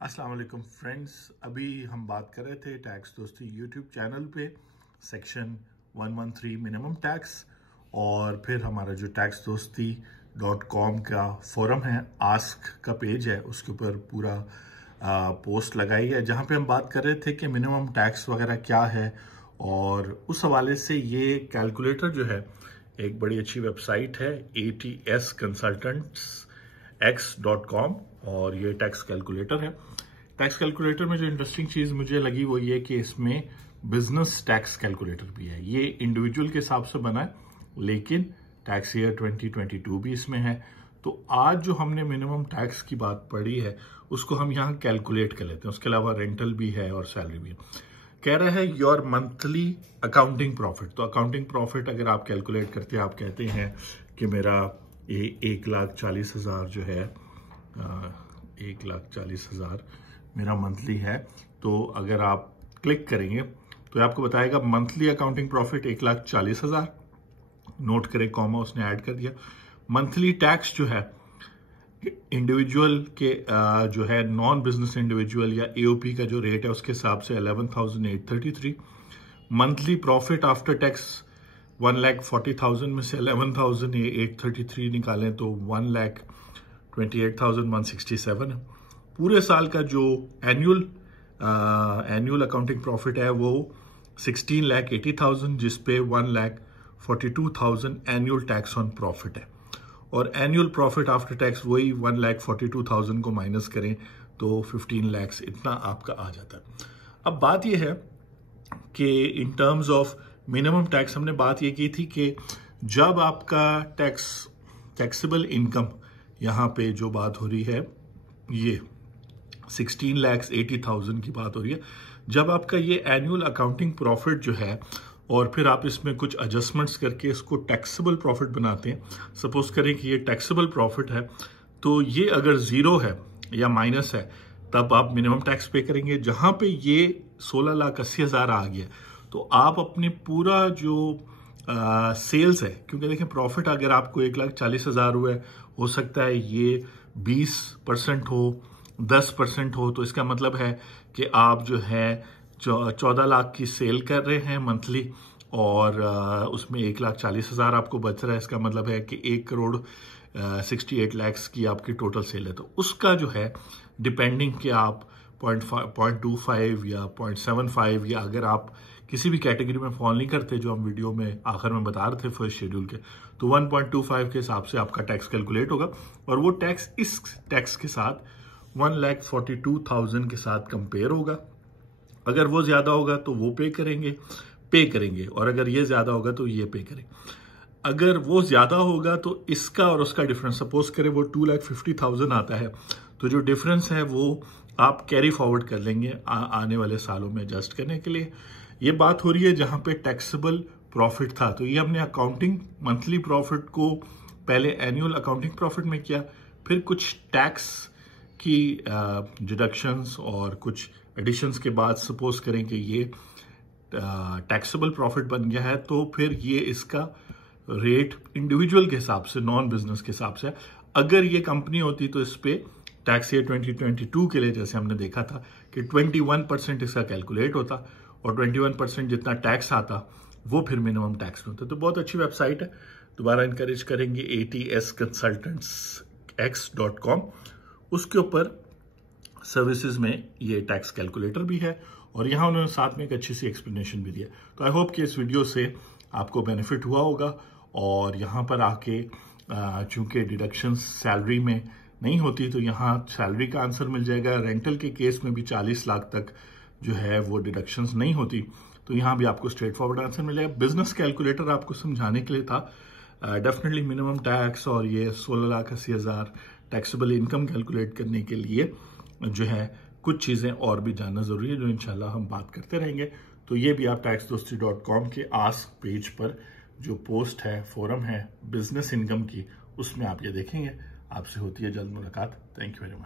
अस्सलाम वालेकुम फ्रेंड्स, अभी हम बात कर रहे थे टैक्स दोस्ती यूट्यूब चैनल पे सेक्शन 113 मिनिमम टैक्स और फिर हमारा जो टैक्स दोस्ती .com का फोरम है, आस्क का पेज है, उसके ऊपर पूरा पोस्ट लगाई है जहाँ पे हम बात कर रहे थे कि मिनिमम टैक्स वगैरह क्या है। और उस हवाले से ये कैलकुलेटर जो है एक बड़ी अच्छी वेबसाइट है ATSconsultantsx.com और ये टैक्स कैलकुलेटर है। टैक्स कैलकुलेटर में जो इंटरेस्टिंग चीज मुझे लगी वो ये कि इसमें बिजनेस टैक्स कैलकुलेटर भी है। ये इंडिविजुअल के हिसाब से बना है लेकिन टैक्स ईयर 2022 भी इसमें है। तो आज जो हमने मिनिमम टैक्स की बात पढ़ी है उसको हम यहाँ कैलकुलेट कर लेते हैं। उसके अलावा रेंटल भी है और सैलरी भी है। कह रहा है योर मंथली अकाउंटिंग प्रॉफिट। तो अकाउंटिंग प्रॉफिट अगर आप कैलकुलेट करते हैं, आप कहते हैं कि मेरा ये 1,40,000 जो है 1,40,000 मेरा मंथली है। तो अगर आप क्लिक करेंगे तो आपको बताएगा मंथली अकाउंटिंग प्रॉफिट 1,40,000। नोट करें, कॉमा उसने ऐड कर दिया। मंथली टैक्स जो है इंडिविजुअल के जो है नॉन बिजनेस इंडिविजुअल या एओपी का जो रेट है उसके हिसाब से 11,833। मंथली प्रॉफिट आफ्टर टैक्स 1,40,000 में से 11,833 निकालें तो 1,28,167 है। पूरे साल का जो एनुअल अकाउंटिंग प्रॉफिट है वो 16,80,000 जिसपे 1,42,000 एनुअल टैक्स ऑन प्रॉफिट है। और एनुअल प्रॉफिट आफ्टर टैक्स वही 1,42,000 को माइनस करें तो 15 लाख इतना आपका आ जाता है। अब बात यह है कि in terms of minimum tax हमने बात ये की थी कि जब आपका टैक्सेबल इनकम यहाँ पे जो बात हो रही है ये 16,80,000 की बात हो रही है, जब आपका ये एनुअल अकाउंटिंग प्रॉफिट जो है और फिर आप इसमें कुछ एडजस्टमेंट्स करके इसको टैक्सेबल प्रॉफिट बनाते हैं। सपोज करें कि ये टैक्सेबल प्रॉफिट है तो ये अगर जीरो है या माइनस है तब आप मिनिमम टैक्स पे करेंगे। जहां पे ये 16,80,000 आ गया तो आप अपने पूरा जो सेल्स है, क्योंकि देखें प्रॉफिट अगर आपको 1,40,000 हुआ है, हो सकता है ये 20% हो, 10% हो, तो इसका मतलब है कि आप जो है 14 लाख की सेल कर रहे हैं मंथली और उसमें 1,40,000 आपको बच रहा है। इसका मतलब है कि 1,68 लाख की आपकी टोटल सेल है। तो उसका जो है डिपेंडिंग कि आप 0.25 या 0.75 या अगर आप किसी भी कैटेगरी में फॉल नहीं करते, जो हम वीडियो में आखिर में बता रहे थे फर्स्ट शेड्यूल के, तो 1.25 के हिसाब से आपका टैक्स कैलकुलेट होगा और वो टैक्स इस टैक्स के साथ 1,42,000 के साथ कंपेयर होगा। अगर वो ज्यादा होगा तो वो पे करेंगे और अगर ये ज्यादा होगा तो ये पे करेंगे। अगर वो ज्यादा होगा तो इसका और उसका डिफरेंस, सपोज करें वो 2,50,000 आता है तो जो डिफरेंस है वो आप कैरी फॉरवर्ड कर लेंगे आने वाले सालों में एडजस्ट करने के लिए। ये बात हो रही है जहां पे टैक्सेबल प्रॉफिट था। तो ये हमने अकाउंटिंग मंथली प्रॉफिट को पहले एनुअल अकाउंटिंग प्रॉफिट में किया, फिर कुछ टैक्स की डिडक्शंस और कुछ एडिशंस के बाद सपोज करें कि ये टैक्सेबल प्रॉफिट बन गया है तो फिर ये इसका रेट इंडिविजुअल के हिसाब से, नॉन बिजनेस के हिसाब से। अगर ये कंपनी होती तो इस पे टैक्स ईयर 2022 के लिए जैसे हमने देखा था कि 21% इसका कैलकुलेट होता और 21% जितना टैक्स आता वो फिर मिनिमम टैक्स में होता। तो बहुत अच्छी वेबसाइट है, दोबारा इनकरेज करेंगे ATSconsultantsx.com। उसके ऊपर सर्विसेज में ये टैक्स कैलकुलेटर भी है और यहाँ उन्होंने साथ में एक अच्छी सी एक्सप्लेनेशन भी दिया। तो आई होप कि इस वीडियो से आपको बेनिफिट हुआ होगा और यहाँ पर आके चूंकि डिडक्शंस सैलरी में नहीं होती तो यहाँ सैलरी का आंसर मिल जाएगा। रेंटल के केस में भी 40 लाख तक जो है वो डिडक्शंस नहीं होती तो यहाँ भी आपको स्ट्रेट फॉरवर्ड आंसर मिलेगा। बिजनेस कैलकुलेटर आपको समझाने के लिए था। डेफिनेटली मिनिमम टैक्स और ये 16,80,000 टैक्सेबल इनकम कैलकुलेट करने के लिए जो है कुछ चीजें और भी जानना जरूरी है जो इंशाल्लाह हम बात करते रहेंगे। तो ये भी आप taxdosti.com के आस्क पेज पर जो पोस्ट है, फोरम है बिजनेस इनकम की, उसमें आप ये देखेंगे। आपसे होती है जल्द मुलाकात। Thank you very much.